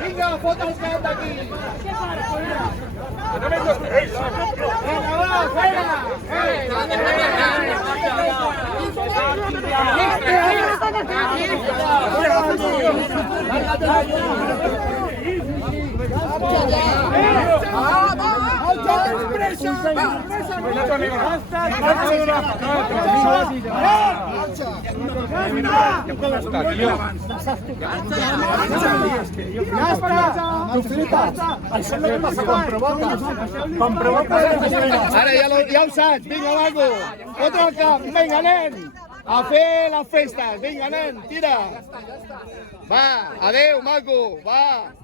Vinga, fot els caps d'aquí. Vinga, va, ara ja ho saps, vinga, maco, fotre el cap, vinga, nen, a fer les festes, vinga, nen, tira. Va, adeu, maco, va.